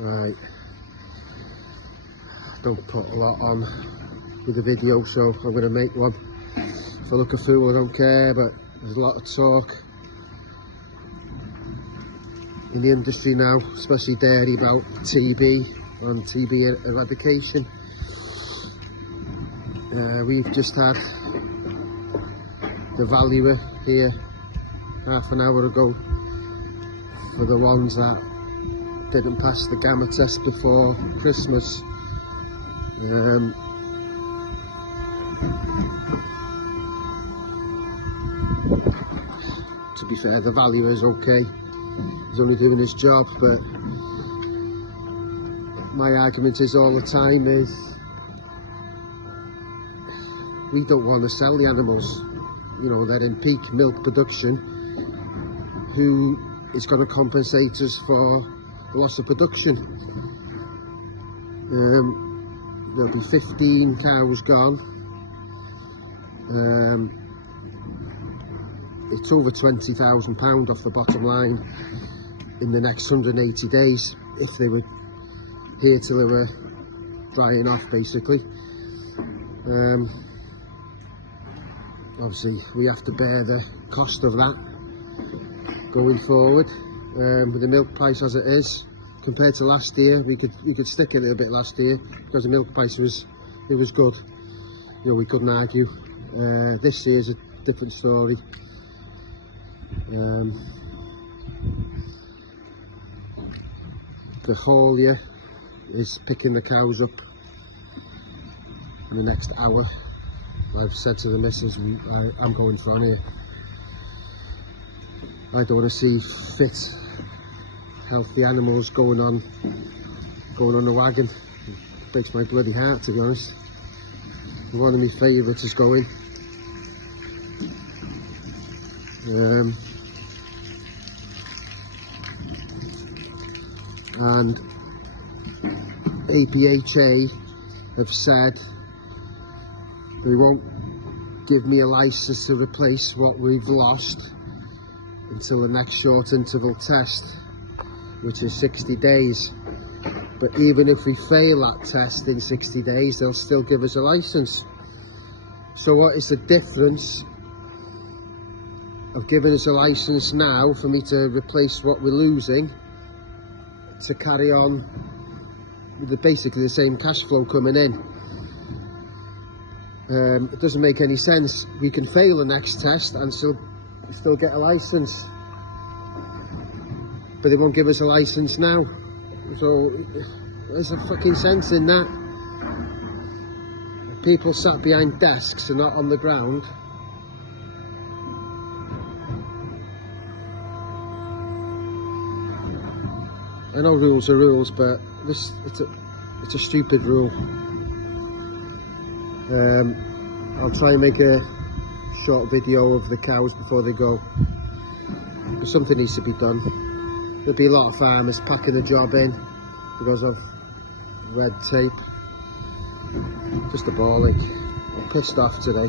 Right, don't put a lot on with the video, so I'm going to make one. If I look a fool, I don't care, but there's a lot of talk in the industry now, especially dairy, about TB and TB eradication. We've just had the valuer here half an hour ago for the ones that didn't pass the gamma test before Christmas. To be fair, the valuer is okay, he's only doing his job, but my argument is all the time is we don't want to sell the animals, you know, they're in peak milk production. Who is going to compensate us for the loss of production? There'll be 15 cows gone. It's over £20,000 off the bottom line in the next 180 days if they were here till they were dying off, basically. Obviously we have to bear the cost of that going forward, with the milk price as it is. Compared to last year, we could stick it a little bit last year because the milk price was good. You know, we couldn't argue. This year's a different story. The haulier is picking the cows up in the next hour. I've said to the missus, I'm going from here. I don't want to see fit, healthy animals going on the wagon. It breaks my bloody heart, to be honest. One of my favourites is going. And APHA have said they won't give me a licence to replace what we've lost until the next short interval test, which is 60 days. But even if we fail that test in 60 days, they'll still give us a licence. So what is the difference of giving us a licence now for me to replace what we're losing, to carry on with basically the same cash flow coming in? It doesn't make any sense. We can fail the next test and still get a licence, but they won't give us a licence now. So there's a fucking sense in that. People sat behind desks and not on the ground. I know rules are rules, but it's a stupid rule. I'll try and make a short video of the cows before they go, but something needs to be done. There'll be a lot of farmers packing the job in because of red tape. Just a ball ache. I'm pissed off today.